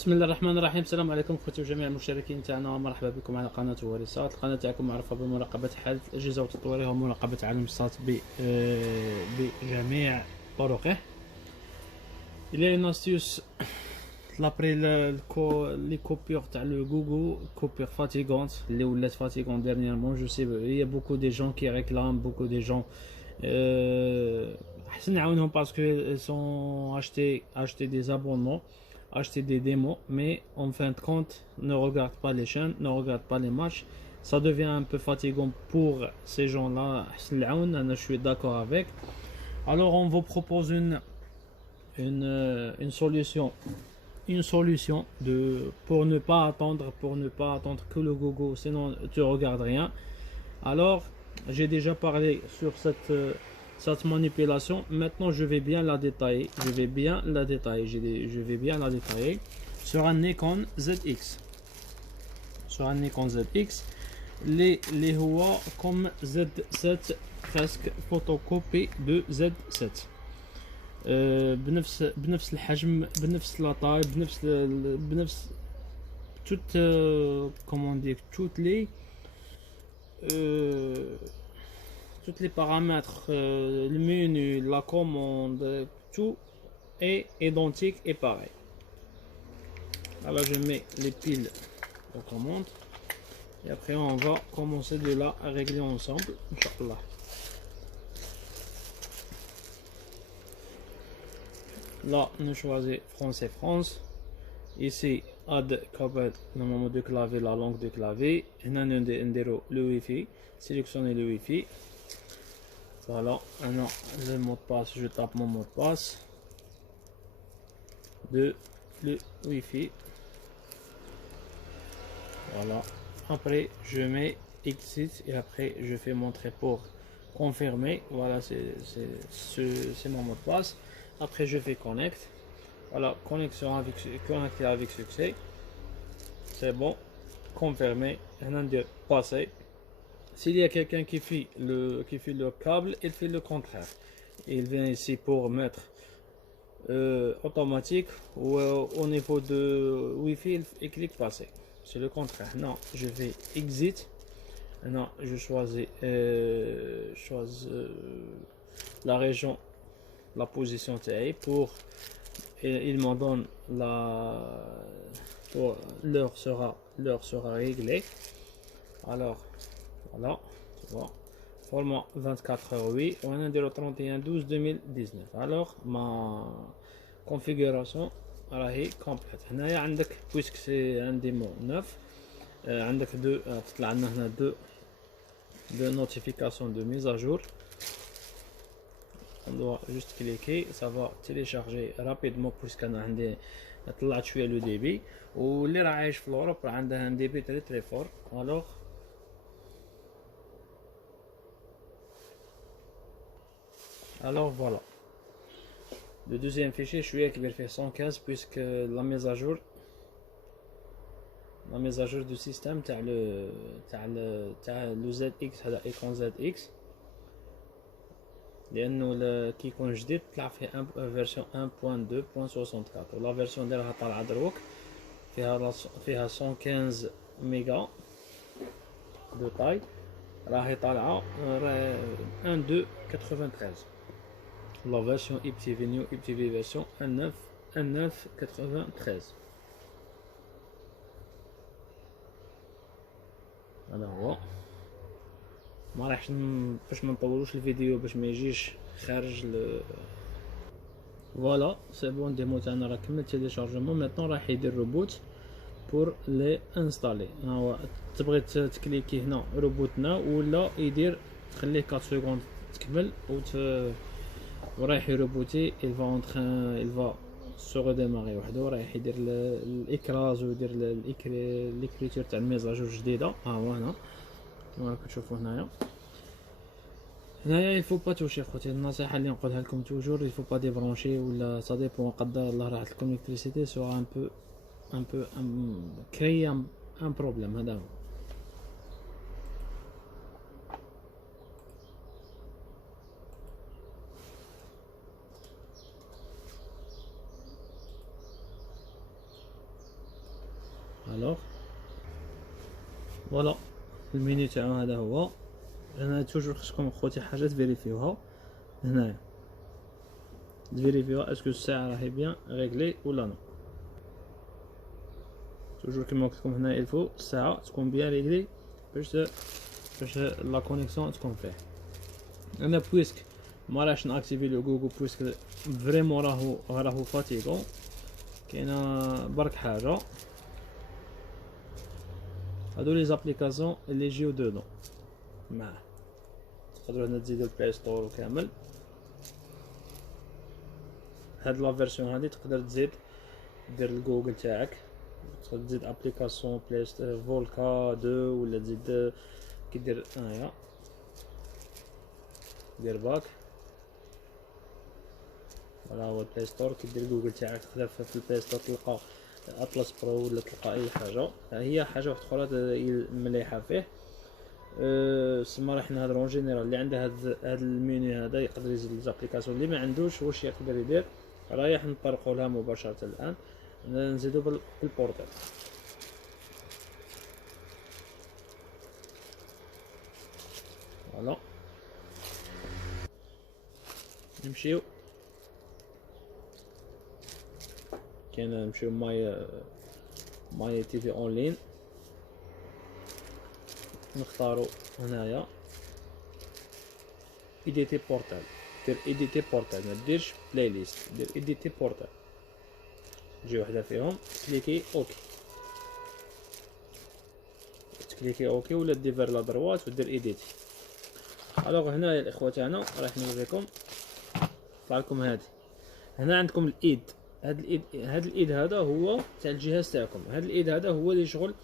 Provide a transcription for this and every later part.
بسم الله الرحمن الرحيم. السلام عليكم اخوتي وجميع المشتركين تاعنا، ومرحبا بكم على قناه ورثات. القناه تاعكم معروفه بمراقبه حالة الاجهزه وتطويرها ومراقبه عالم الصات بجميع طرقه. الى une astuce لابري لي كوبيور تاع لو جوجو، كوبيور فاتيغونت اللي ولات فاتيغون ديرنييرمون. جو سي il y a beaucoup des gens qui réclament, beaucoup des gens احسن نعاونهم باسكو ils sont acheté des abonnements, acheter des démos, mais en fin de compte ne regarde pas les chaînes, ne regarde pas les matchs. Ça devient un peu fatigant pour ces gens-là. Je suis d'accord avec. Alors on vous propose une solution pour ne pas attendre que le gogo, sinon tu regardes rien. Alors j'ai déjà parlé sur cette manipulation. Maintenant je vais bien la détailler. Je vais bien la détailler sur un Nikon ZX. Sur un Nikon ZX, les هو comme Z7 presque photocopie de Z7. بنفس الحجم، بنفس لا طاي، بنفس toutes comment dire toutes les paramètres, le menu, la commande, tout est identique et pareil. Alors je mets les piles de commande et après on va commencer de là à régler ensemble, Inch'Allah. Là on choisit France. Ici add câble, normalement de clavier, la langue de clavier. Hna نديرو le wifi, sélectionner le wifi. Voilà, maintenant le mot de passe, je tape mon mot de passe de le wifi. Voilà, après je mets exit et après je fais montrer pour confirmer. Voilà, c'est mon mot de passe. Après je fais connect. Voilà, connecté avec succès. C'est bon, confirmé. Maintenant de passer. S'il y a quelqu'un qui fait le câble, il fait le contraire. Il vient ici pour mettre automatique, ou au niveau de Wi-Fi il clique passer. C'est le contraire. Non, je vais exit. Non, je choisis la région, la position TI pour. Et il m'en donne l'heure sera réglée. Alors voilà, tu vois, format 24h. Oui, on a de le 31/12/2019. Alors ma configuration est complète. هنايا عندك puisque c'est un démo 9. عندك طلع لنا هنا deux notifications de mise à jour. On doit juste cliquer, ça va télécharger rapidement puisqu'أنا عندي طلعت شوية le débit. واللي راه عايش في l'Europe راه عنده un débit très fort. Alors voilà. Le deuxième fichier شوية كبير فيه 115 puisque la mise à jour du système تاع le ZX هذا ايكون ZX. لانه كي يكون جديد طلع فيه فيرسيون 1.2.64 ولا فيرسيون ديالها طالعه دروك فيها 115 ميجا دو طاي، راهي طالعه 1.2.93. لا فيرسيون اي بي في نيو اي بي في فيرسيون 1.9.93. هذا هو. ما راحش باش ما نطولوش الفيديو باش ما يجيش خارج فوالا. سي بون ديمو تاعنا راه كمل تيليشارجمون. ميطون راح يدير روبوت بور لي انستالي. ها هو تبغي تكليكي هنا روبوت ناو ولا يدير تخليه 4 سكوند تكمل ورايح يروبوتي. il va se redémarrer وحده. رايح يدير الاكراز ويدير ليكريتور تاع الميزاجور جديده. ها هو هنا راكم تشوفوا هنايا il faut pas toucher خوتي. النصيحه اللي نقولها لكم توجور il faut pas débrancher ولا ça dépend. قدر الله راحت لكم l'électricité سوا un peu créer un problème. هذا هو. الوغ فوالا المينيو تاعو هذا هو. هنا توجور خصكم خوتي حاجه تفيريفيوها، هنايا تفيريفيوها اسكو الساعه راهي بيان ريغلي ولا نو. توجور كيما قلت لكم هنا الفو الساعه تكون بيان ريغلي باش لا كونيكسيون تكون فيه. انا بويسك ما راهش ناكتيفي لو جوجل بويسك فريمون راهو فاتيغون. كاينه برك حاجه هادو لي زابليكاسيون اللي يجيو دودون معاه. تقدروا هنا تزيدوا البلاي ستور كامل. هاد لا فيرسيون هادي تقدر تزيد دير الجوجل تاعك، تقدر تزيد ابليكاسيون بلاي فولكا 2 ولا تزيد كي دير هنايا دير باك. ولا هو البلاي ستور كي دير جوجل تاعك تقدر في البلاي ستور تلقى اطلس برو ولا تلقى اي حاجه. هي حاجه واحده اخرى مليحه فيه. سما راح نهضروا جينيرال اللي عنده هاد المينيو هذا يقدر يزيد ليزابليكاسيون، اللي ما عندوش واش يقدر يدير رايح نطرقوا لها مباشره الان. نزيدوا بالبورتال. فوالا نمشيو كاين نمشيو ماي تي في اونلاين. نختاروا هنايا ايديتي بورتال. دير ايديتي بورتال ما ديرش بلاي ليست، دير ايديتي بورتال. تجي وحده فيهم تكليكي اوكي، تكليكي اوكي ولا دير فير لا دروات ودير ايديتي. الوغ هنايا الاخوه تاعنا راح نوريكم طلع لكم هادي. هنا عندكم الايد. هاد الايد هذا هو تاع الجهاز تاعكم. هاد الايد هذا هو اللي شغل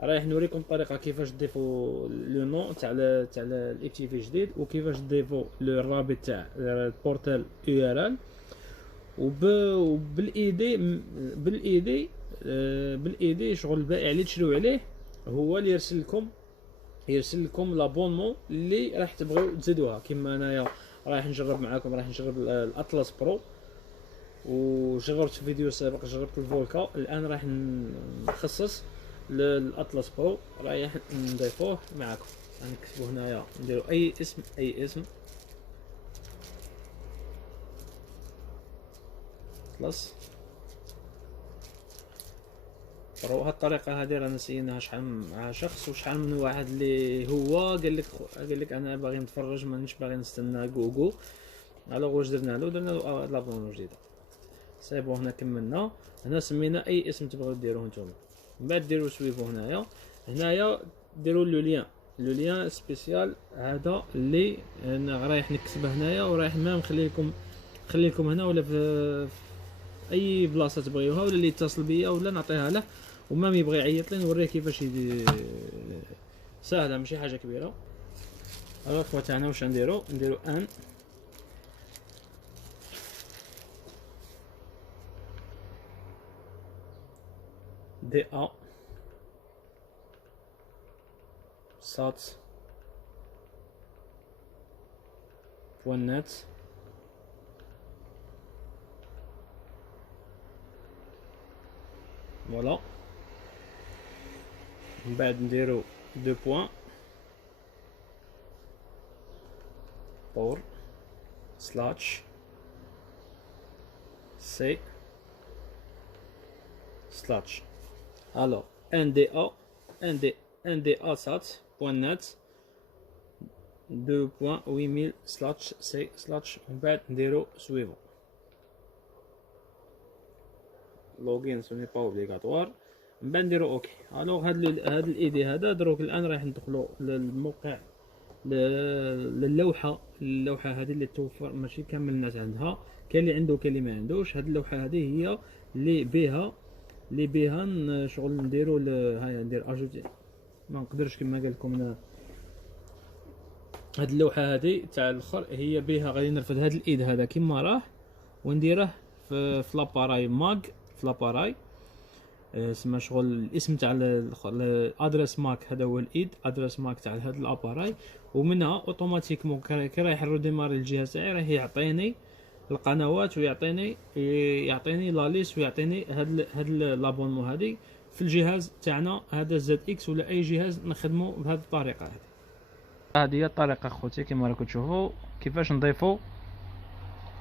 رايح نوريكم الطريقه كيفاش تضيفوا لو نو تاع الاي تي في جديد، وكيفاش تضيفوا لو الرابط تاع البورتال يو ار ال. بالايدي شغل البائع اللي تشريو عليه هو اللي يرسل لكم لابونمون اللي راح تبغيو تزيدوها. كيما انايا رايح نجرب معاكم، راح نجرب الاطلس برو، وجربت في فيديو سابق جربت الفولكا. الان راح نخصص للاطلس برو، رايح نضيفوه معاكم. نكتبوا هنايا نديروا اي اسم اطلس برو. هاد الطريقه هذه رانا نسيناها شحال مع شخص وشحال من واحد اللي هو قال لك انا باغي نتفرج مانيش باغي نستنى جوجو. الوغ واش درنا له لابونمون جديده. صايبو هنا كملنا. هنا سمينا اي اسم تبغيو ديروه نتوما. من بعد ديروا سويفو هنايا ديروا لو لين سبيسيال هذا اللي انا رايح نكتبه هنايا، ورايح ما نخلي لكم هنا ولا في اي بلاصه تبغيوها، ولا اللي يتصل بيا ولا نعطيها له، وما يبغي يعيط لي نوريه كيفاش سهله ماشي حاجه كبيره. الوغ خواتنا واش نديروا ان دي ا سات بوان نت فوالا. من بعد نديرو دو بوان بور سلاش سي سلاش. الوغ ان دي ا سات بوان نت 2.8000 سلاش سي سلاش. من بعد نديرو سويفو. لوغين سو ني با اوبليغاتوار. من بعد نديرو اوكي. الوغ هاد الايدي هذا دروك الان رايح ندخلو للموقع للوحه هذه اللي توفر ماشي كامل الناس عندها، كاين اللي عنده كاين اللي ما عندوش. هاد اللوحه هذه هي اللي بها شغل نديرو هاي ندير اجوتي. ما نقدرش كما قال لكم هاد اللوحه هذه تاع الاخر هي بها غادي نرفد هاد الايد هذا كما راه ونديره في لاباراي ماغ في لاباراي. اسمها شغل الاسم تاع الادريس ماك هذا هو الايد ادريس ماك تاع هذا الاباراي. ومنها اوتوماتيكمون كي رايح ريديماري الجهاز تاعي راح يعطيني القنوات ويعطيني لا ليست ويعطيني هاد لابونمون هذه في الجهاز تاعنا هذا زد اكس ولا اي جهاز نخدمو بهذه الطريقه هذه هي الطريقه خوتي كما راكم تشوفوا كيفاش نضيفوا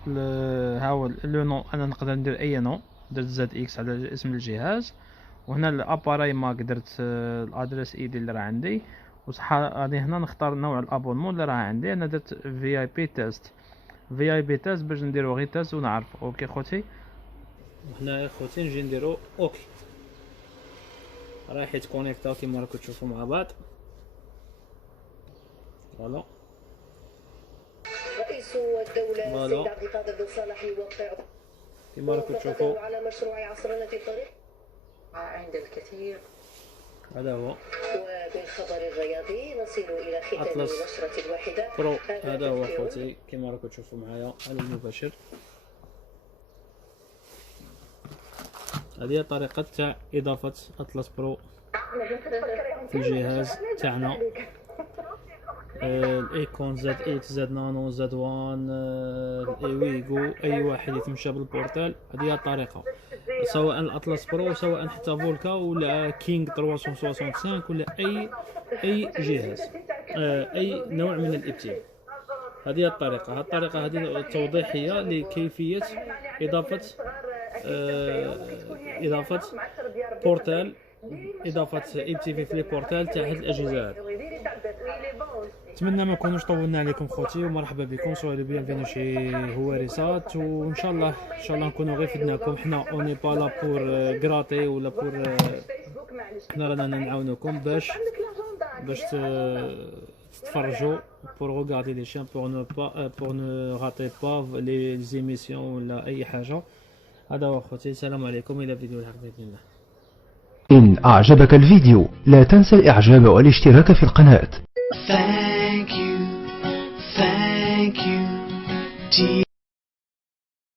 ها هو لو نو. انا نقدر ندير اي نو، درت زد اكس على اسم الجهاز، وهنا الاباراي ماك درت الادريس ايدي اللي راه عندي، غادي هنا نختار نوع الابونمون اللي راه عندي. انا درت في اي بي تيست، في اي بي تيست باش نديرو غير تيست ونعرف. اوكي خوتي، وهنا خوتي نجي نديرو اوكي، راح يتكونيكتا كيما راكم تشوفوا مع بعض. فوالا رئيس الدولة السيد عبد القادر بن صالح يوقع كما راكم تشوفوا على مشروع عصرنة الطريق عند الكثير. هذا هو. وبالخبر الرياضي نصل إلى ختام أطلس نشرة واحدة برو. هذا هو خوتي كما راكم تشوفوا معايا على المباشر. هذه طريقة تاع إضافة أطلس برو في الجهاز تاعنا. الايكون زد اكس، زد نانو، زد وان، الايويغو، اي واحد يتمشى بالبورتال. هذه هي الطريقة، سواء الاطلس برو سواء حتى فولكا ولا كينغ 365 ولا اي جهاز، اي نوع من الابتيل. هذه هي الطريقة. هذه الطريقة هذه توضيحية لكيفية إضافة بورتال، إضافة IPTV في بورتال تاع هاد الأجهزة هذه. نتمنى ما نكونوش طولنا عليكم خوتي، ومرحبا بكم. سوا بيانفينو شي هواريسات، وان شاء الله نكونوا غير فدناكم. حنا اوني با لا بور غراتي ولا بور، حنا رانا نعاونوكم باش تتفرجوا pour regarder les chaînes pour ne rater pas les émissions ولا اي حاجه. هذا هو خوتي، السلام عليكم، الى فيديو الحق باذن الله. إن أعجبك الفيديو لا تنسى الإعجاب والاشتراك في القناة. Thank you